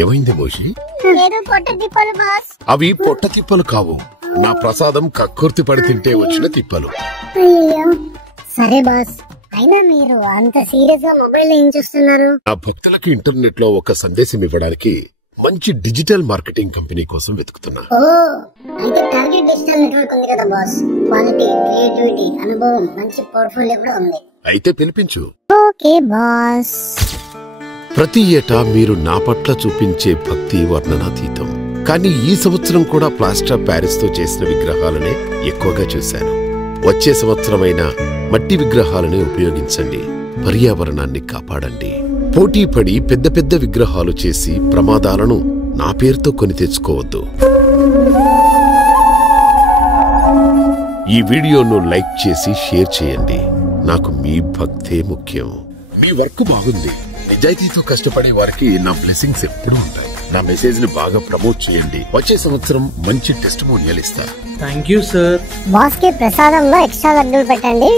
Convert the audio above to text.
ఏమైంది మోషి? అవి పొట్ట తిప్పలు కావు, నా ప్రసాదం కక్కుర్తి పడి తింటే వచ్చిన తిప్పలు. సరే బాస్, అయినా మీరు అంత సీరియస్ గా మొబైల్ ఏం చూస్తున్నారు? నా భక్తులకు ఇంటర్నెట్ లో ఒక సందేశం ఇవ్వడానికి మంచి డిజిటల్ మార్కెటింగ్ కంపెనీ కోసం వెతుకుతున్నా. అయితే టార్గెట్ డిజిటల్ నెట్వర్క్ ఉంది కదా బాస్, క్వాలిటీ, క్రియేటివిటీ, అనుభవం, మంచి పోర్ట్ఫోలియో కూడా ఉంది. అయితే పిలిపించు. Okay boss. ప్రతి ఏటా మీరు నా పట్ల చూపించే భక్తి వర్ణనాతీతం. కానీ ఈ సంవత్సరం కూడా ప్లాస్టర్ ఆఫ్ ప్యారిస్ తో చేసిన విగ్రహాలనే ఎక్కువగా చూశాను. వచ్చే సంవత్సరమైనా మట్టి విగ్రహాలనే ఉపయోగించండి, పర్యావరణాన్ని కాపాడండి. పోటీ పడి పెద్ద పెద్ద విగ్రహాలు చేసి ప్రమాదాలను నా పేరుతో కొని తెచ్చుకోవద్దు. ఈ వీడియోను లైక్ చేసి షేర్ చేయండి. నాకు మీ భక్తే ముఖ్యం. మీ వర్క్ బాగుంది. నిజాయితీతో కష్టపడే వారికి నా బ్లెస్సింగ్స్ ఎప్పుడూ ఉంటాయి. నా మెసేజ్ ని బాగా ప్రమోట్ చేయండి. వచ్చే సంవత్సరం మంచి టెస్టిమోనియల్ ఇస్తా. Thank you sir. బాస్ కి ప్రసాదంలో ఎక్స్ట్రా లడ్డూలు పెట్టండి.